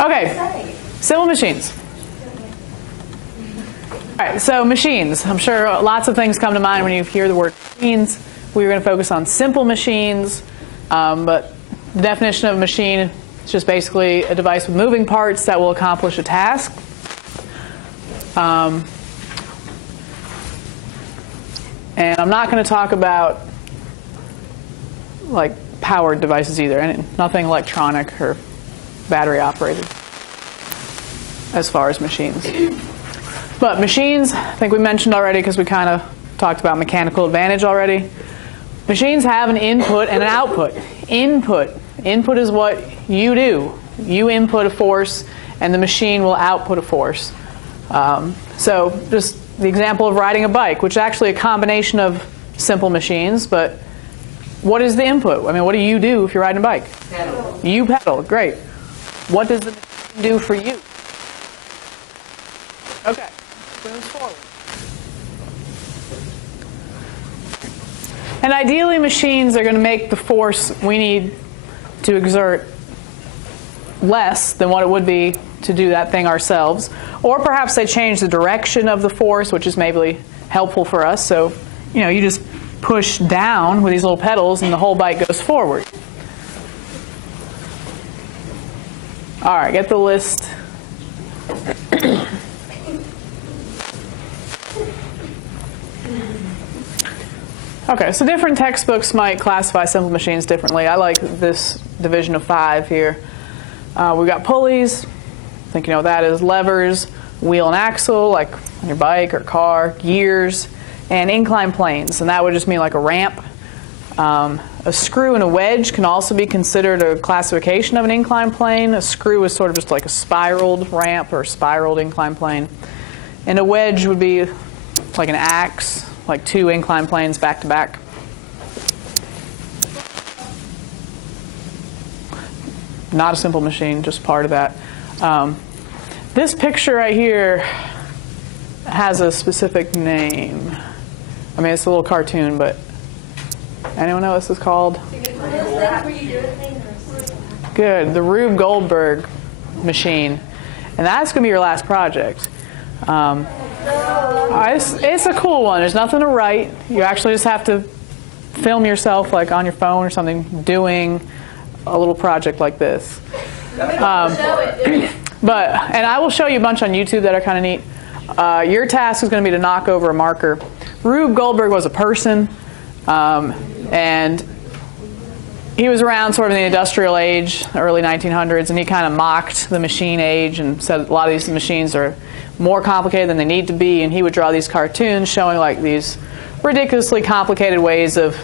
Okay, simple machines. All right, so machines. I'm sure lots of things come to mind when you hear the word machines. We're going to focus on simple machines, but the definition of a machine is just basically a device with moving parts that will accomplish a task. And I'm not going to talk about like powered devices either, and nothing electronic or battery operated as far as machines. But machines, I think we mentioned already because we kind of talked about mechanical advantage already. Machines have an input and an output. Input is what you do. You input a force and the machine will output a force. So just the example of riding a bike, which is actually a combination of simple machines, but what is the input? I mean, what do you do if you're riding a bike? Pedal. You pedal, great. What does the machine do for you? Okay, moves forward. And ideally, machines are going to make the force we need to exert less than what it would be to do that thing ourselves. Or perhaps they change the direction of the force, which is maybe helpful for us. So, you just push down with these little pedals and the whole bike goes forward. All right, get the list. Okay, so different textbooks might classify simple machines differently. I like this division of 5 here. We've got pulleys. I think you know what that is. Levers, wheel and axle, like on your bike or car, gears, and inclined planes. And that would just mean like a ramp. A screw and a wedge can also be considered a classification of an inclined plane. A screw is sort of just like a spiraled ramp or spiraled inclined plane. And a wedge would be like an axe, like 2 inclined planes back to back. Not a simple machine, just part of that. This picture right here has a specific name. I mean, it's a little cartoon, but anyone know what this is called? Good, the Rube Goldberg machine. And that's going to be your last project. It's a cool one. There's nothing to write. You actually just have to film yourself like on your phone or something doing a little project like this. And I will show you a bunch on YouTube that are kind of neat. Your task is going to be to knock over a marker. Rube Goldberg was a person, and he was around sort of in the industrial age, early 1900s, and he kind of mocked the machine age and said a lot of these machines are more complicated than they need to be, and he would draw these cartoons showing like these ridiculously complicated ways of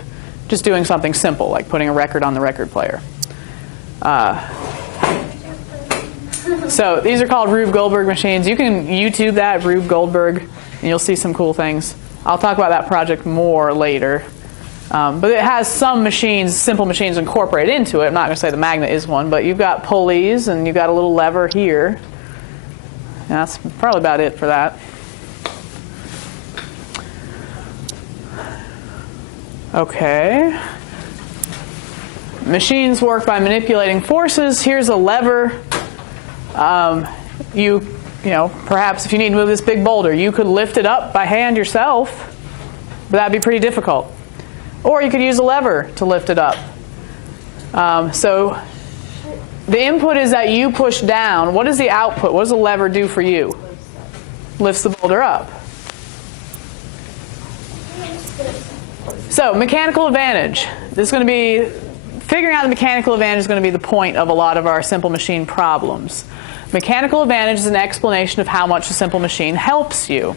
just doing something simple, like putting a record on the record player. So these are called Rube Goldberg machines. You can YouTube that, Rube Goldberg, and you'll see some cool things. I'll talk about that project more later. But it has some machines, simple machines incorporated into it. I'm not going to say the magnet is one, but you've got pulleys and you've got a little lever here. And that's probably about it for that. Okay. Machines work by manipulating forces. Here's a lever. Perhaps if you need to move this big boulder, you could lift it up by hand yourself, but that'd be pretty difficult. Or you could use a lever to lift it up. So the input is that you push down. What is the output? What does the lever do for you? Lifts the boulder up. So mechanical advantage. This is going to be, figuring out the mechanical advantage is going to be the point of a lot of our simple machine problems. Mechanical advantage is an explanation of how much a simple machine helps you.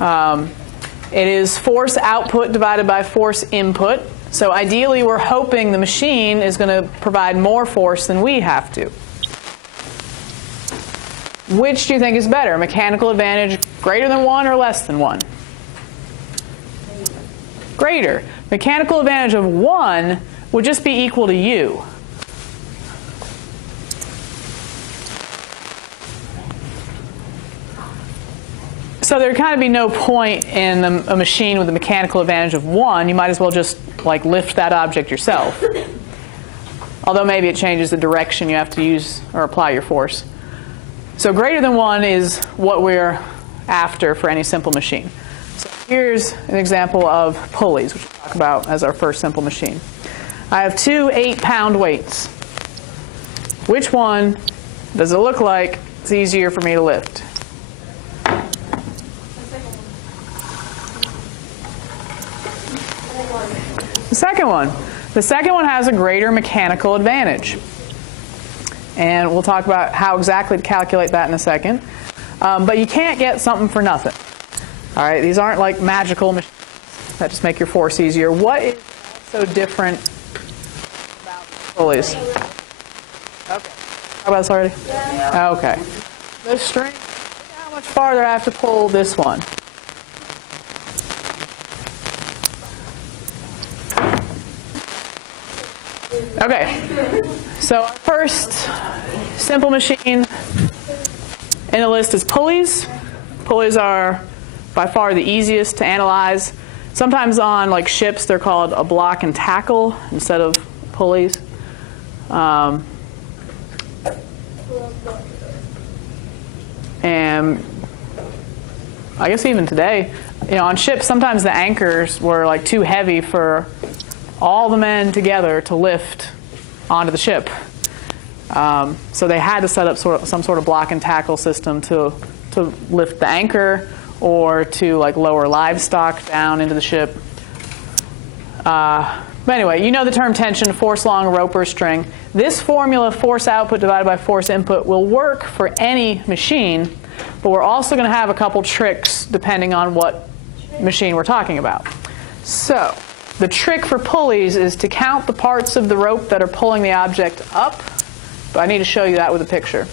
It is force output divided by force input. So ideally, we're hoping the machine is going to provide more force than we have to. Which do you think is better? Mechanical advantage greater than 1 or less than 1? Greater. Mechanical advantage of 1 would just be equal to you. So there'd kind of be no point in a machine with a mechanical advantage of 1. You might as well just like lift that object yourself. although maybe it changes the direction you have to use or apply your force. So greater than 1 is what we're after for any simple machine. So here's an example of pulleys, which we'll talk about as our first simple machine. I have two 8-pound weights. Which one does it look like it's easier for me to lift? The second one. The second one has a greater mechanical advantage. And we'll talk about how exactly to calculate that in a second. But you can't get something for nothing. All right, these aren't like magical machines that just make your force easier. What is so different about pulleys? Okay. How about this already? Yeah. Okay. The string, look how much farther I have to pull this one. Okay, so our first simple machine in the list is pulleys. Pulleys are by far the easiest to analyze. Sometimes on like ships they're called a block and tackle instead of pulleys. And I guess even today, on ships sometimes the anchors were like too heavy for all the men together to lift onto the ship. So they had to set up some sort of block and tackle system to lift the anchor or to like lower livestock down into the ship. But anyway, you know the term tension, force along a rope or a string. This formula, force output divided by force input, will work for any machine, but we're also going to have a couple tricks depending on what machine we're talking about. So the trick for pulleys is to count the parts of the rope that are pulling the object up, but I need to show you that with a picture.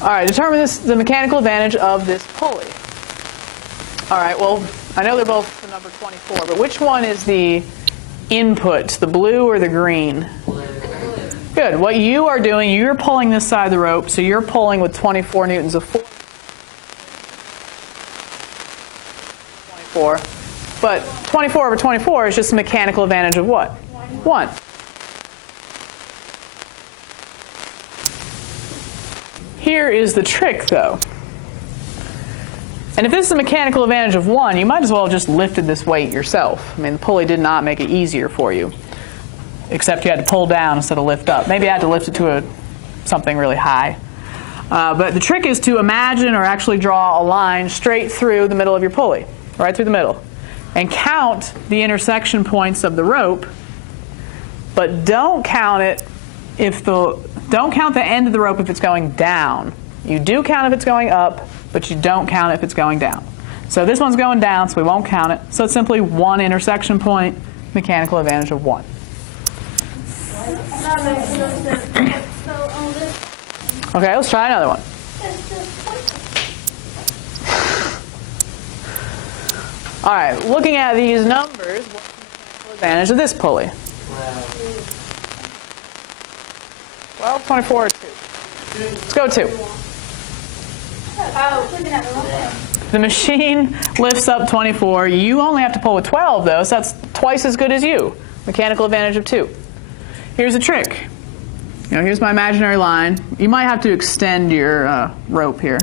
All right, determine the mechanical advantage of this pulley. All right, well, I know they're both the number 24, but which one is the input, the blue or the green? Blue. Good. What you are doing, you're pulling this side of the rope, so you're pulling with 24 newtons of force. 24. But 24 over 24 is just a mechanical advantage of what? 1. Here is the trick, though. And if this is a mechanical advantage of 1, you might as well have just lifted this weight yourself. I mean, the pulley did not make it easier for you, except you had to pull down instead of lift up. Maybe I had to lift it to something really high. But the trick is to imagine or actually draw a line straight through the middle of your pulley, right through the middle, and count the intersection points of the rope, but don't count it don't count the end of the rope if it's going down. You do count if it's going up, but you don't count if it's going down. So this one's going down, so we won't count it. So it's simply 1 intersection point, mechanical advantage of 1. Okay, let's try another one. All right, looking at these numbers, what's the mechanical advantage of this pulley? 12, 24, or 2? Let's go 2. The machine lifts up 24. You only have to pull with 12, though, so that's twice as good as you. Mechanical advantage of 2. Here's a trick. Here's my imaginary line. You might have to extend your rope here.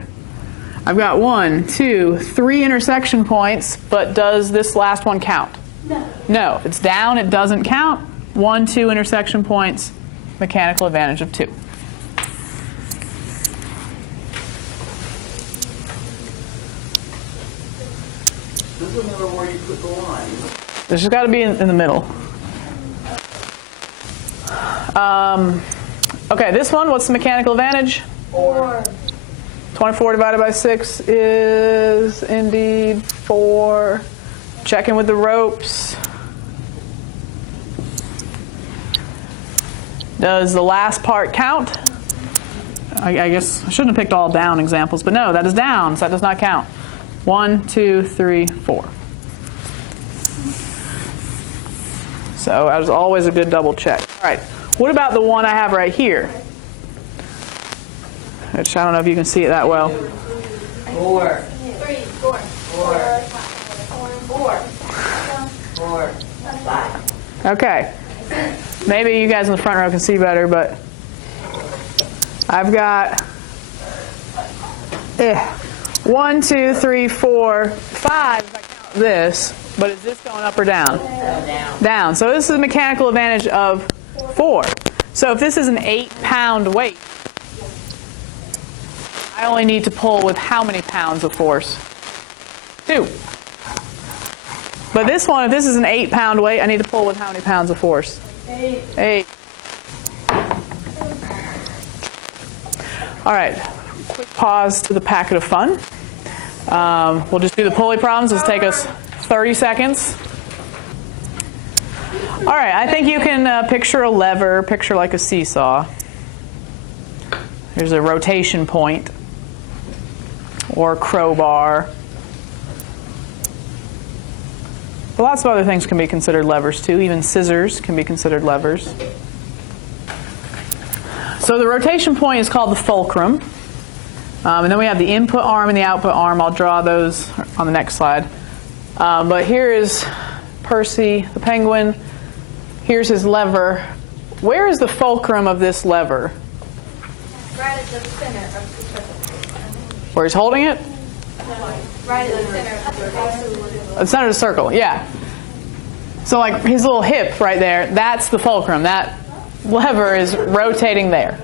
I've got 1, 2, 3 intersection points, but does this last one count? No. No. If it's down, it doesn't count. 1, 2 intersection points, mechanical advantage of 2. Remember where you put the line. This has got to be in the middle. Okay, this one, what's the mechanical advantage? 4. 24 divided by 6 is indeed 4. Checking with the ropes. Does the last part count? I guess I shouldn't have picked all down examples, but no, that is down, so that does not count. 1, 2, 3, 4. So that is always a good double check. All right, what about the one I have right here? Which I don't know if you can see it that well. 4. 3, 4. 4. 4. 4. 4. 5. Okay. Maybe you guys in the front row can see better, but I've got 1, 2, 3, 4, 5 if I count this, but is this going up or down? Down. Down. So this is a mechanical advantage of 4. So if this is an 8-pound weight, I only need to pull with how many pounds of force? 2. But this one, if this is an 8-pound weight, I need to pull with how many pounds of force? 8. All right. Quick pause to the packet of fun. We'll just do the pulley problems. This will take us 30 seconds. All right. I think you can picture a lever, picture like a seesaw. Here's a rotation point or a crowbar. But lots of other things can be considered levers too. Even scissors can be considered levers. So the rotation point is called the fulcrum. And then we have the input arm and the output arm. I'll draw those on the next slide. But here is Percy, the penguin. Here's his lever. Where is the fulcrum of this lever? Right at the center of the circle. Where he's holding it? Right at the center of the circle. The center of the circle, yeah. So like his little hip right there, that's the fulcrum. That lever is rotating there.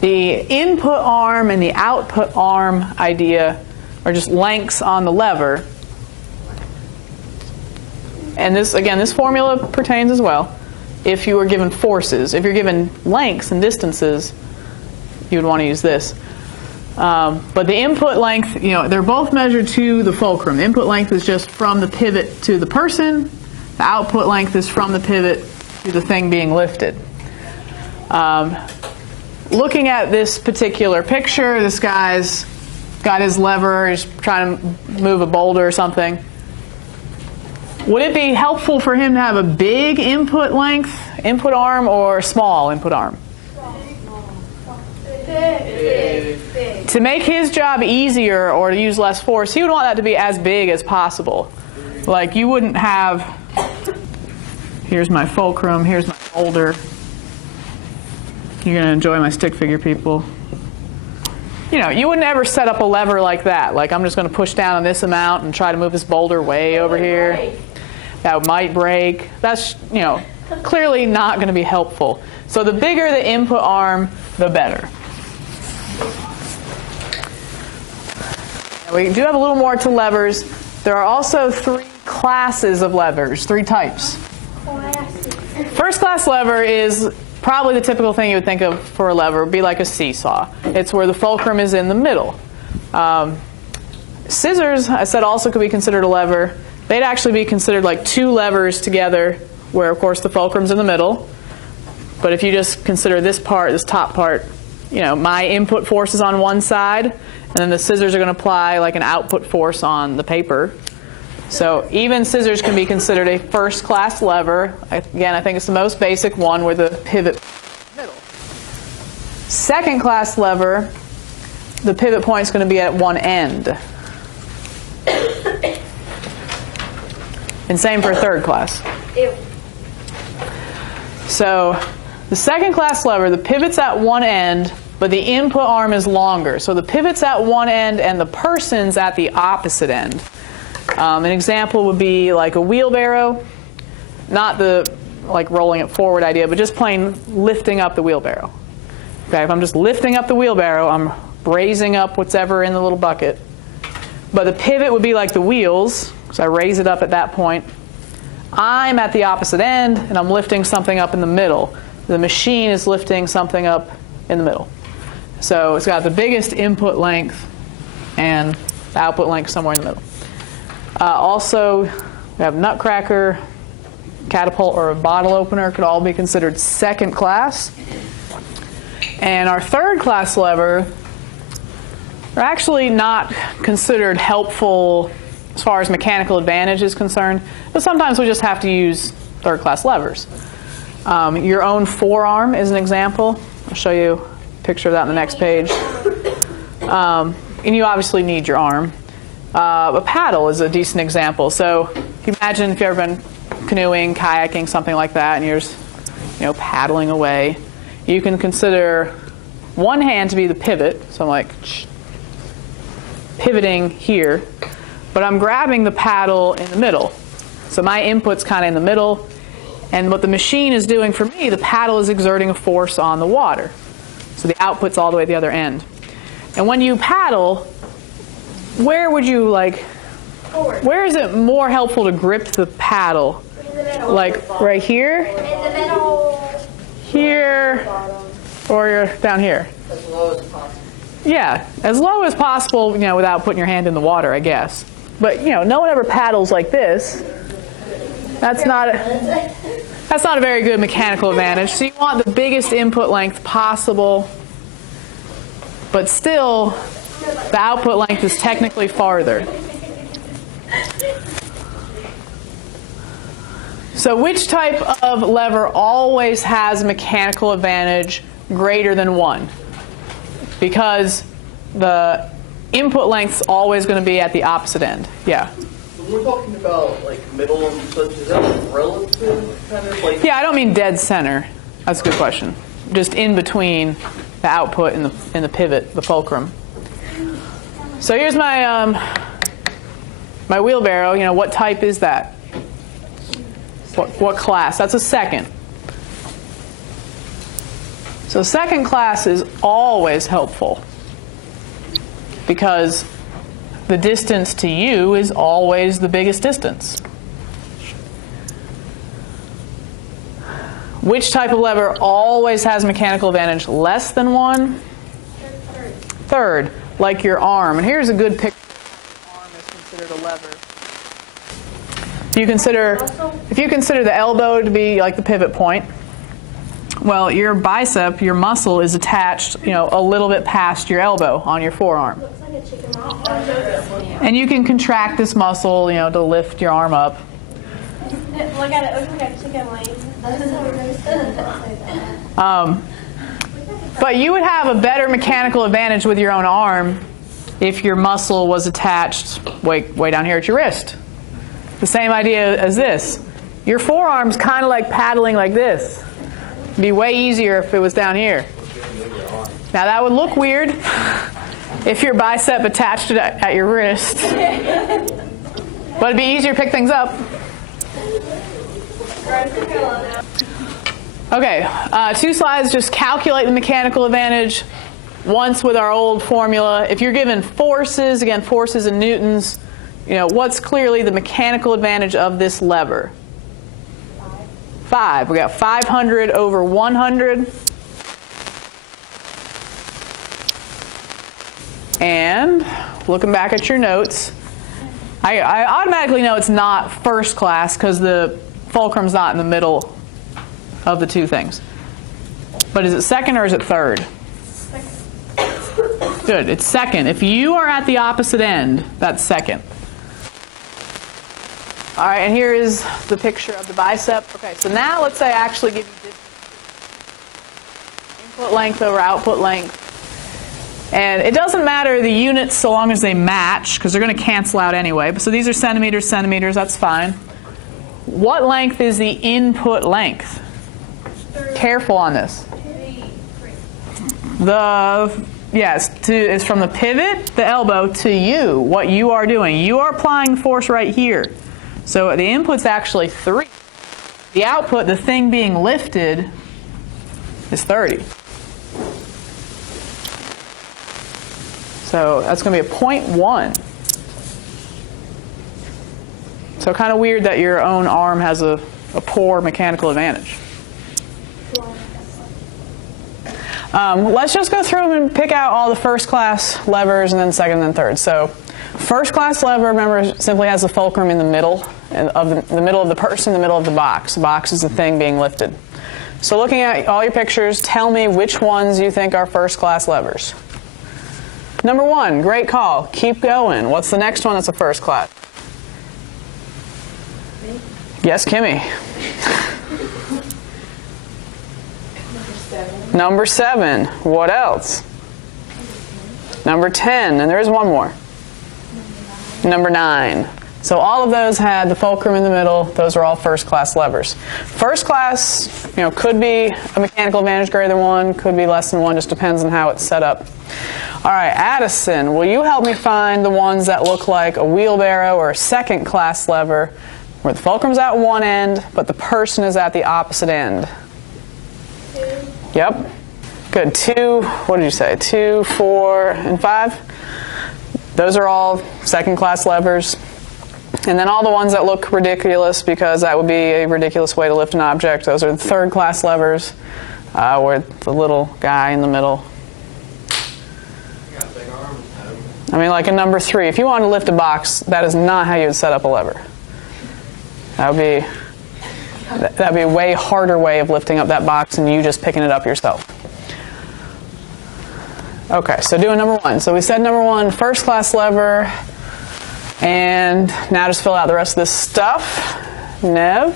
The input arm and the output arm idea are just lengths on the lever. And this, again, this formula pertains as well. If you were given forces, if you're given lengths and distances, you would want to use this. But the input length, they're both measured to the fulcrum. The input length is just from the pivot to the person. The output length is from the pivot to the thing being lifted. Looking at this particular picture, this guy's got his lever, he's trying to move a boulder or something. Would it be helpful for him to have a big input length, input arm, or small input arm? Big. To make his job easier or to use less force, he would want that to be as big as possible. Like you wouldn't have, here's my fulcrum, here's my boulder. You're going to enjoy my stick figure, people. You wouldn't ever set up a lever like that. Like I'm just going to push down on this amount and try to move this boulder way over here. That might break. That's, clearly not going to be helpful. So the bigger the input arm, the better. And we do have a little more to levers. There are also 3 classes of levers, 3 types. First class lever is probably the typical thing you would think of for a lever. It would be like a seesaw. It's where the fulcrum is in the middle. Scissors, I said, also could be considered a lever. They'd actually be considered like 2 levers together where, of course, the fulcrum's in the middle. But if you just consider this part, this top part, my input force is on one side, and then the scissors are going to apply like an output force on the paper. So even scissors can be considered a first-class lever. Again, I think it's the most basic one where the pivot is in the middle. Second-class lever, the pivot point is going to be at one end. And same for third class. So the second class lever, the pivot's at one end, but the input arm is longer. So the pivot's at one end and the person's at the opposite end. An example would be like a wheelbarrow, not the like rolling it forward idea, but just plain lifting up the wheelbarrow. Okay, if I'm just lifting up the wheelbarrow, I'm raising up whatever in the little bucket. But the pivot would be like the wheels, so I raise it up at that point. I'm at the opposite end, and I'm lifting something up in the middle. The machine is lifting something up in the middle. So it's got the biggest input length and the output length somewhere in the middle. Also, we have nutcracker, catapult, or a bottle opener could all be considered second class. And our third class lever are actually not considered helpful as far as mechanical advantage is concerned, but sometimes we just have to use third class levers. Your own forearm is an example. I'll show you a picture of that on the next page. And you obviously need your arm. A paddle is a decent example. So if you imagine if you've ever been canoeing, kayaking, something like that, and you're just, paddling away, you can consider one hand to be the pivot. So I'm like pivoting here, but I'm grabbing the paddle in the middle. So my input's kind of in the middle, and what the machine is doing for me, the paddle is exerting a force on the water. So the output's all the way at the other end. And when you paddle, where would you Forward. where is it more helpful to grip the paddle? In the middle. Like right here, In the middle. here, or you're down here? As low as possible. Yeah, as low as possible, without putting your hand in the water, I guess. But, no one ever paddles like this. That's not a very good mechanical advantage. So you want the biggest input length possible, but still the output length is technically farther. So which type of lever always has mechanical advantage greater than 1? Because the input length's always going to be at the opposite end. Yeah? When we're talking about middle and such, is that relative kind of Yeah, I don't mean dead center. That's a good question. Just in between the output and the pivot, the fulcrum. So here's my my wheelbarrow. What type is that? What class? That's a second. So second class is always helpful because the distance to you is always the biggest distance. Which type of lever always has mechanical advantage less than 1? Third, like your arm. And here's a good picture of your arm is considered a lever. If you consider the elbow to be like the pivot point, well, your bicep, your muscle, is attached, a little bit past your elbow on your forearm. Looks like a chicken mouth. And you can contract this muscle, to lift your arm up. Look at it. Looks like a chicken leg. But you would have a better mechanical advantage with your own arm if your muscle was attached way down here at your wrist. The same idea as this. Your forearm's kind of like paddling like this. It'd be way easier if it was down here. Now that would look weird if your bicep attached it at your wrist. But it'd be easier to pick things up. Okay, 2 slides, just calculate the mechanical advantage once with our old formula. If you're given forces, again, forces in newtons, what's clearly the mechanical advantage of this lever? 5. We got 500 over 100. And looking back at your notes, I automatically know it's not first class because the fulcrum's not in the middle of the two things. But is it second or is it third? Second. Good, it's second. If you are at the opposite end, that's second. All right, and here is the picture of the bicep. Okay, so now let's say I actually give you distance. Input length over output length. And it doesn't matter the units so long as they match, because they're going to cancel out anyway. So these are centimeters, that's fine. What length is the input length? Careful on this. It's from the pivot, the elbow, to you, what you are doing. You are applying force right here. So the input's actually 3. The output, the thing being lifted, is 30. So that's going to be a 0.1. So kind of weird that your own arm has a poor mechanical advantage. Let's just go through them and pick out all the first class levers and then second and then third. So first class lever, remember, simply has the fulcrum in the middle of the middle of the person, the middle of the box. The box is the thing being lifted. So looking at all your pictures, tell me which ones you think are first class levers. Number 1, great call. Keep going. What's the next one that's a first class? Yes, Kimmy. 7. Number 7. What else? Number 10. And there is one more. Number 9. So all of those had the fulcrum in the middle. Those are all first class levers. First class, could be a mechanical advantage greater than 1, could be less than 1, just depends on how it's set up. All right, Addison, will you help me find the ones that look like a wheelbarrow or a second class lever where the fulcrum's at one end, but the person is at the opposite end? 2. Yep. Good. 2, what did you say? 2, 4, and 5? Those are all second class levers. And then all the ones that look ridiculous, because that would be a ridiculous way to lift an object, those are the third class levers, where the little guy in the middle. You got big arms, though. I mean, like a number 3. If you wanted to lift a box, that is not how you would set up a lever. That'd be a way harder way of lifting up that box than you just picking it up yourself. Okay, so doing number 1. So we said number 1, first class lever. And now just fill out the rest of this stuff. Nev,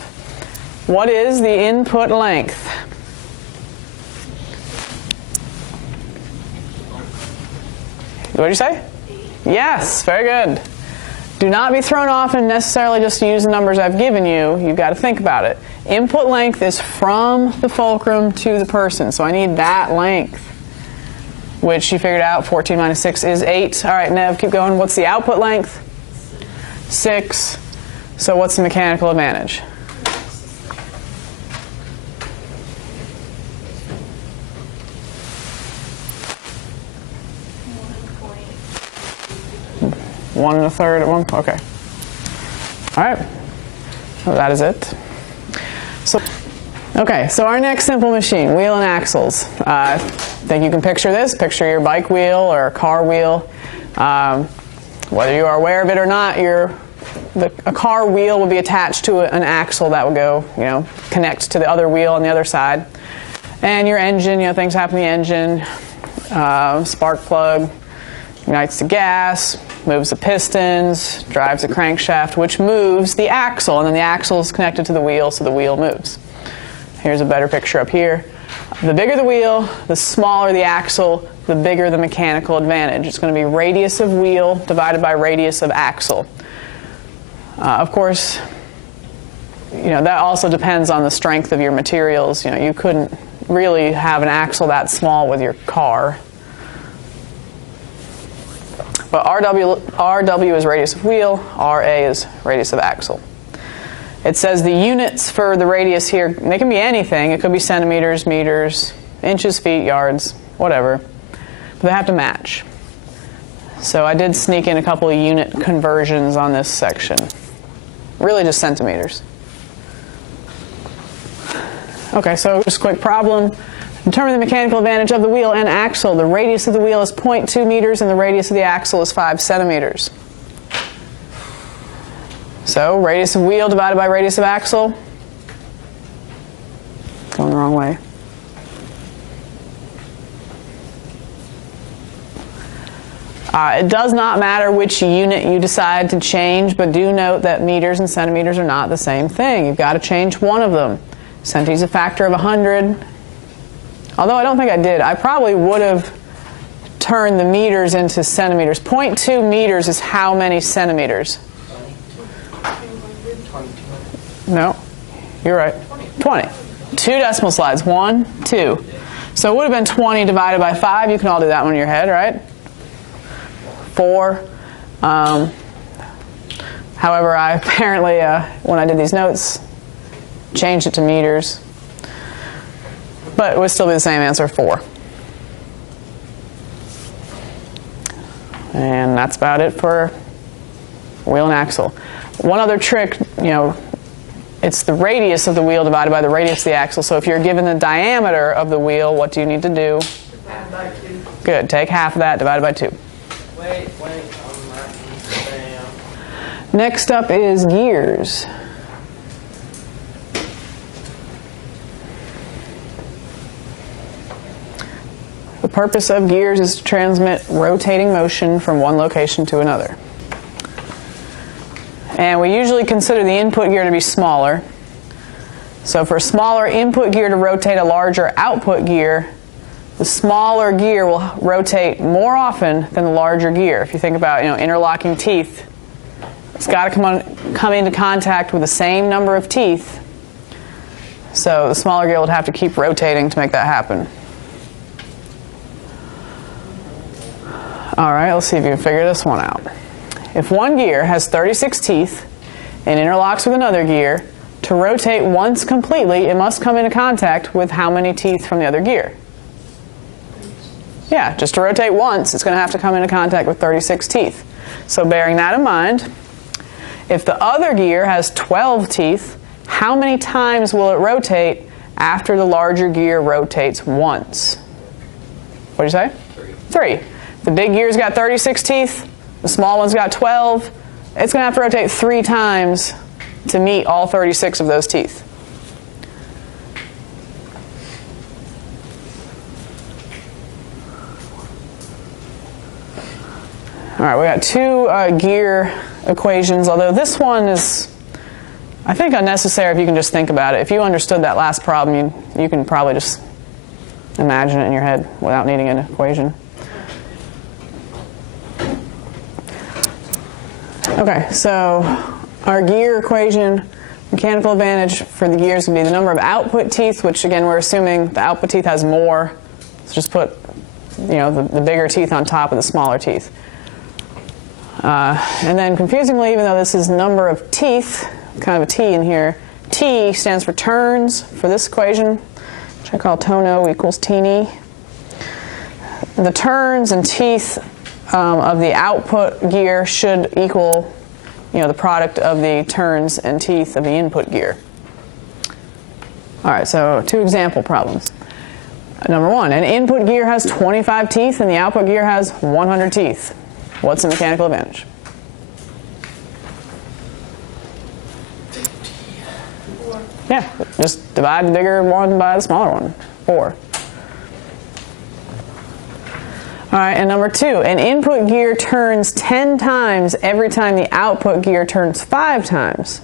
what is the input length? What did you say? 8. Yes, very good. Do not be thrown off and necessarily just use the numbers I've given you. You've got to think about it. Input length is from the fulcrum to the person, so I need that length, which you figured out, 14 minus 6 is 8. All right, Nev, keep going. What's the output length? 6. So what's the mechanical advantage? One and a third at one. Okay. All right. So that is it. So our next simple machine, wheel and axles. I think you can picture this. Picture your bike wheel or a car wheel. Whether you are aware of it or not, a car wheel will be attached to an axle that will go, connect to the other wheel on the other side. And your engine, things happen in the engine. Spark plug ignites the gas, moves the pistons, drives the crankshaft, which moves the axle, and then the axle is connected to the wheel, so the wheel moves. Here's a better picture up here. The bigger the wheel, the smaller the axle, the bigger the mechanical advantage. It's going to be radius of wheel divided by radius of axle. Of course, that also depends on the strength of your materials. You couldn't really have an axle that small with your car. But RW is radius of wheel, RA is radius of axle. It says the units for the radius here, they can be anything. It could be centimeters, meters, inches, feet, yards, whatever. But they have to match. So I did sneak in a couple of unit conversions on this section. Really just centimeters. Okay, so just a quick problem. Determine the mechanical advantage of the wheel and axle. The radius of the wheel is 0.2 meters and the radius of the axle is 5 centimeters. So radius of wheel divided by radius of axle. Going the wrong way. It does not matter which unit you decide to change, but do note that meters and centimeters are not the same thing. You've got to change one of them. Centi is a factor of 100. Although I don't think I did. I probably would have turned the meters into centimeters. 0.2 meters is how many centimeters? No, you're right. 20. 2 decimal slides. 1, 2. So it would have been 20 divided by 5. You can all do that one in your head, right? 4. However, I apparently, when I did these notes, changed it to meters. But it would still be the same answer, 4. And that's about it for wheel and axle. One other trick, it's the radius of the wheel divided by the radius of the axle. So if you're given the diameter of the wheel, what do you need to do? Divide by 2. Good. Take half of that, divided by 2. Wait, I'm writing this down. Next up is gears. The purpose of gears is to transmit rotating motion from one location to another. And we usually consider the input gear to be smaller. So for a smaller input gear to rotate a larger output gear, the smaller gear will rotate more often than the larger gear. If you think about, interlocking teeth, it's got to come into contact with the same number of teeth. So the smaller gear would have to keep rotating to make that happen. All right, let's see if you can figure this one out. If one gear has 36 teeth and interlocks with another gear, to rotate once completely, it must come into contact with how many teeth from the other gear? Yeah, just to rotate once, it's going to have to come into contact with 36 teeth. So bearing that in mind, if the other gear has 12 teeth, how many times will it rotate after the larger gear rotates once? What did you say? 3. The big gear's got 36 teeth, the small one's got 12. It's going to have to rotate 3 times to meet all 36 of those teeth. All right, we got 2 gear equations, although this one is, I think, unnecessary if you can just think about it. If you understood that last problem, you can probably just imagine it in your head without needing an equation. Okay, so our gear equation, mechanical advantage for the gears would be the number of output teeth, which again we're assuming the output teeth has more. So just put the bigger teeth on top of the smaller teeth. And then confusingly, even though this is number of teeth, kind of a T in here, T stands for turns for this equation, which I call tono equals teeny. The turns and teeth of the output gear should equal the product of the turns and teeth of the input gear. All right, so 2 example problems. Number 1, an input gear has 25 teeth and the output gear has 100 teeth. What's the mechanical advantage? Yeah, just divide the bigger one by the smaller one. 4. All right, and number 2, an input gear turns 10 times every time the output gear turns 5 times.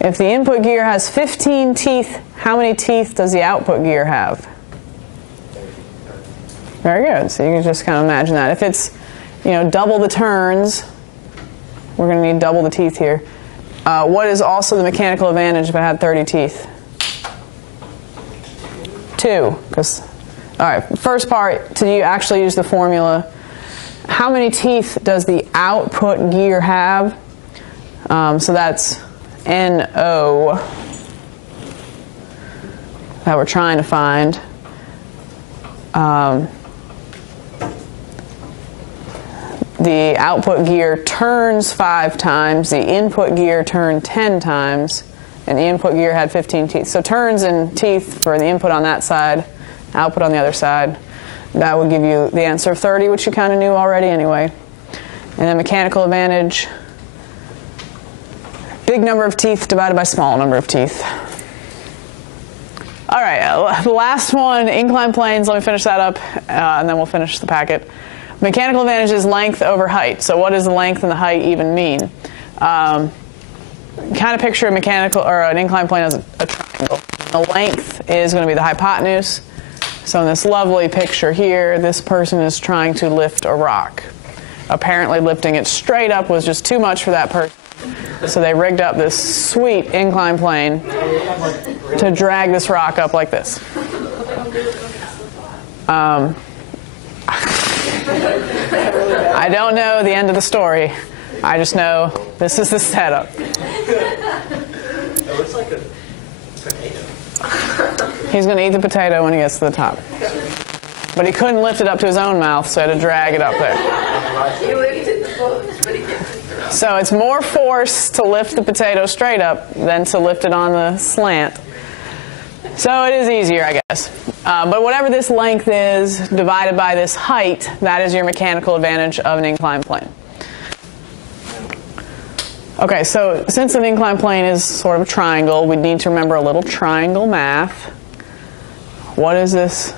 If the input gear has 15 teeth, how many teeth does the output gear have? Very good. So you can just kind of imagine that. If it's, double the turns, we're going to need double the teeth here. What is also the mechanical advantage if it had 30 teeth? 2, because... All right, first part, to you actually use the formula. How many teeth does the output gear have? So that's NO that we're trying to find. The output gear turns 5 times, the input gear turned 10 times, and the input gear had 15 teeth. So turns and teeth for the input on that side, output on the other side. That would give you the answer of 30, which you kind of knew already anyway. And then mechanical advantage, big number of teeth divided by small number of teeth. All right, the last one, inclined planes. Let me finish that up, and then we'll finish the packet. Mechanical advantage is length over height. So what does the length and the height even mean? Kind of picture a mechanical or an inclined plane as a triangle. The length is going to be the hypotenuse. So in this lovely picture here, this person is trying to lift a rock. Apparently lifting it straight up was just too much for that person. So they rigged up this sweet inclined plane to drag this rock up like this. I don't know the end of the story. I just know this is the setup. It looks like a potato. He's going to eat the potato when he gets to the top. But he couldn't lift it up to his own mouth, so he had to drag it up there. So it's more force to lift the potato straight up than to lift it on the slant. So it is easier, I guess. But whatever this length is divided by this height, that is your mechanical advantage of an inclined plane. Okay, so since an inclined plane is sort of a triangle, we need to remember a little triangle math. What is this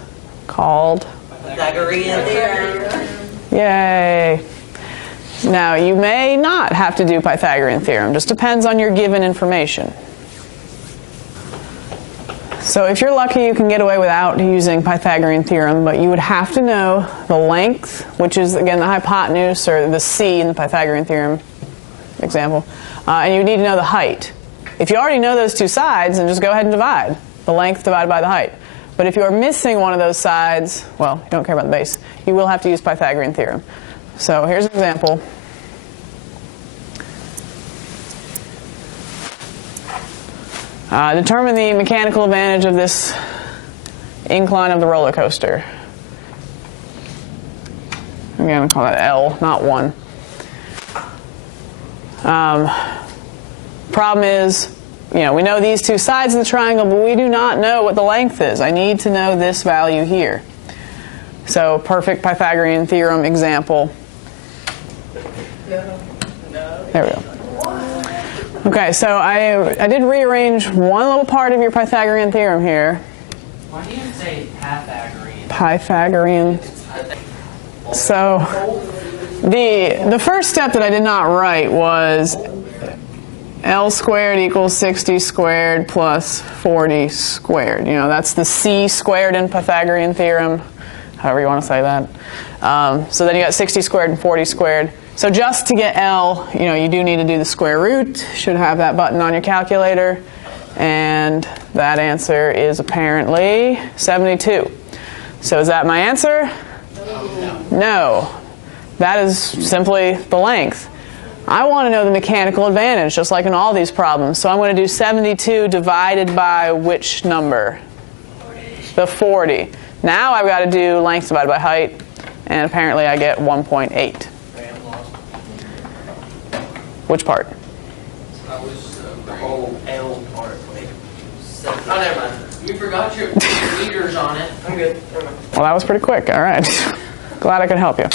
called? Pythagorean theorem. Yay. Now, you may not have to do Pythagorean theorem. Just depends on your given information. So if you're lucky, you can get away without using Pythagorean theorem, but you would have to know the length, which is, again, the hypotenuse, or the c in the Pythagorean theorem example, and you need to know the height. If you already know those two sides, then just go ahead and divide. The length divided by the height. But if you're missing one of those sides, well, you don't care about the base, you will have to use Pythagorean theorem. So here's an example. Determine the mechanical advantage of this incline of the roller coaster. I'm going to call that L, not 1. Problem is, we know these two sides of the triangle, but we do not know what the length is. I need to know this value here. So, perfect Pythagorean theorem example. There we go. Okay, so I did rearrange one little part of your Pythagorean theorem here. Why do you say Pythagorean? Pythagorean. So the first step that I did not write was L squared equals 60 squared plus 40 squared. That's the c squared in Pythagorean theorem, however you want to say that. So then you got 60 squared and 40 squared. So just to get L, you do need to do the square root. Should have that button on your calculator. And that answer is apparently 72. So is that my answer? No. That is simply the length. I want to know the mechanical advantage, just like in all these problems. So I'm going to do 72 divided by which number? 40. The 40. Now I've got to do length divided by height, and apparently I get 1.8. Which part? I was the whole L part. Oh, never mind. You forgot your meters on it. I'm good. Well, that was pretty quick. All right. Glad I could help you.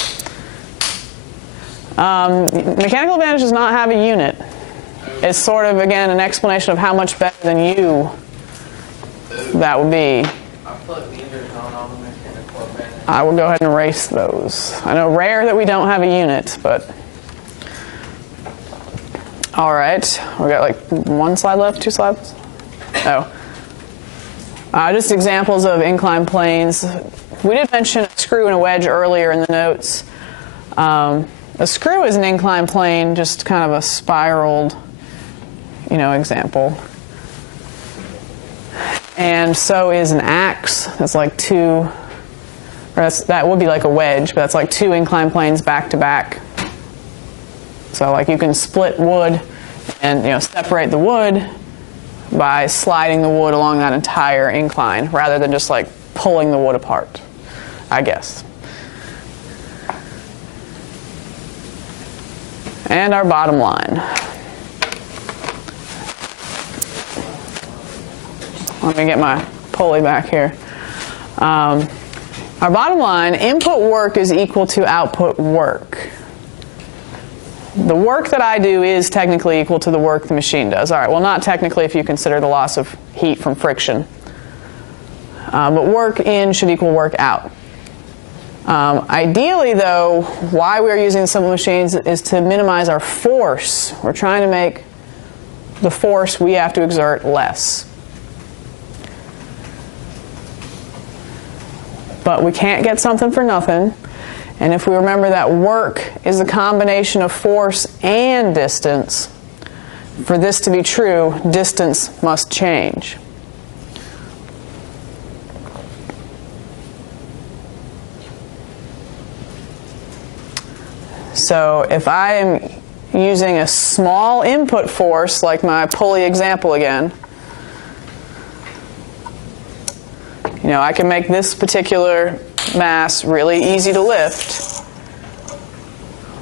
Mechanical advantage does not have a unit. It's sort of, again, an explanation of how much better than you that would be. I put meters on the mechanical advantage. I will go ahead and erase those. I know rare that we don't have a unit, but... All right. We got like one slide left, 2 slides? Oh. Just examples of inclined planes. We did mention a screw and a wedge earlier in the notes. A screw is an inclined plane, just kind of a spiraled, example. And so is an axe. That's like that would be like a wedge, but that's like 2 inclined planes back to back. So like you can split wood and separate the wood by sliding the wood along that entire incline rather than just like pulling the wood apart, I guess. And our bottom line. Let me get my pulley back here. Our bottom line, input work is equal to output work. The work that I do is technically equal to the work the machine does. All right, well, not technically if you consider the loss of heat from friction. But work in should equal work out. Ideally, though, why we're using simple machines is to minimize our force. We're trying to make the force we have to exert less. But we can't get something for nothing. And if we remember that work is a combination of force and distance, for this to be true, distance must change. So if I am using a small input force, like my pulley example again, I can make this particular mass really easy to lift.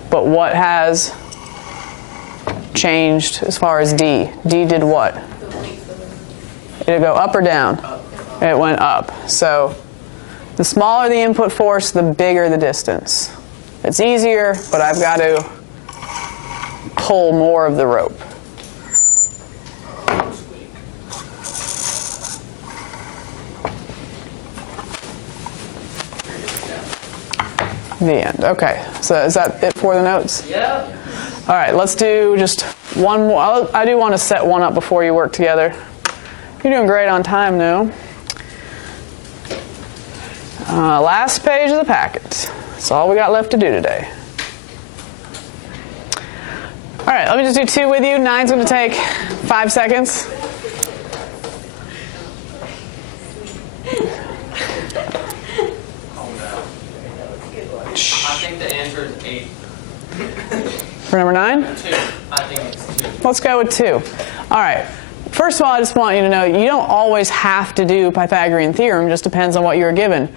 But what has changed as far as D? D did what? Did it go up or down? It went up. So the smaller the input force, the bigger the distance. It's easier, but I've got to pull more of the rope. The end. Okay, so is that it for the notes? Yeah. All right, let's do just one more. I do want to set one up before you work together. You're doing great on time, though. Last page of the packet. That's all we got left to do today. All right, let me just do 2 with you. 9's going to take 5 seconds. I think the answer is 8. For number 9? 2. I think it's 2. Let's go with 2. All right. First of all, I just want you to know you don't always have to do Pythagorean theorem. It just depends on what you're given.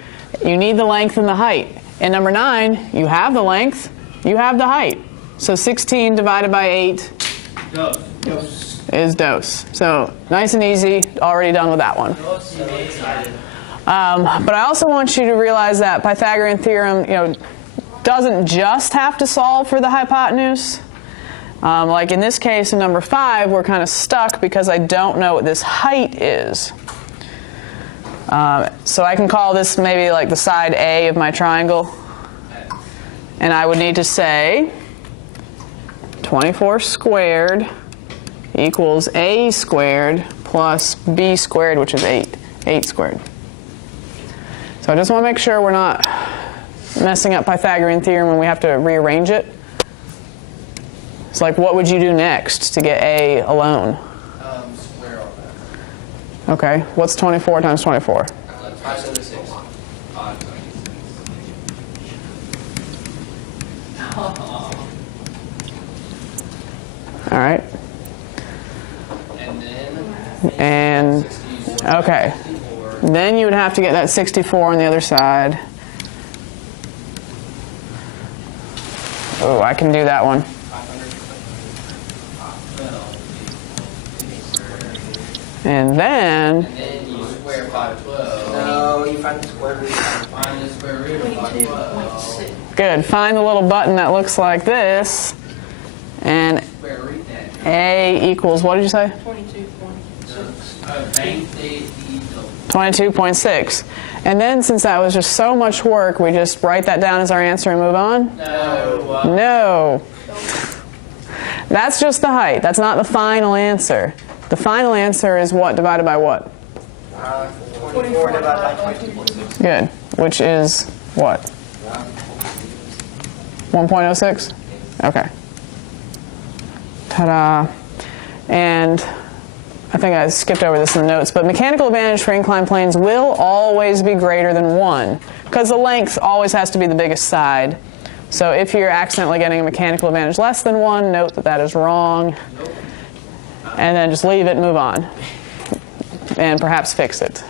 You need the length and the height. In number 9, you have the length, you have the height. So 16 divided by 8 is dose. So nice and easy, already done with that one. But I also want you to realize that Pythagorean theorem, doesn't just have to solve for the hypotenuse. Like in this case, in number 5, we're kind of stuck because I don't know what this height is. So I can call this maybe like the side A of my triangle. And I would need to say 24 squared equals A squared plus B squared, which is 8. 8 squared. So I just want to make sure we're not messing up Pythagorean theorem when we have to rearrange it. It's like, what would you do next to get A alone? Square all that. Okay, what's 24 times 24? 576. All right. And okay. Then you would have to get that 64 on the other side. Oh, I can do that one. And then you square 512. No, you find the square root. Find the square root of 512. good. Find the little button that looks like this, and Square root that. A equals, what did you say? 22.6. And then, since that was just so much work, we just write that down as our answer and move on? No. No. That's just the height. That's not the final answer. The final answer is what divided by what? 24 divided by 22.6. Good. Which is what? 1.06? Okay. Ta-da. And I think I skipped over this in the notes, but mechanical advantage for inclined planes will always be greater than 1, because the length always has to be the biggest side. So if you're accidentally getting a mechanical advantage less than 1, note that that is wrong, and then just leave it and move on, and perhaps fix it.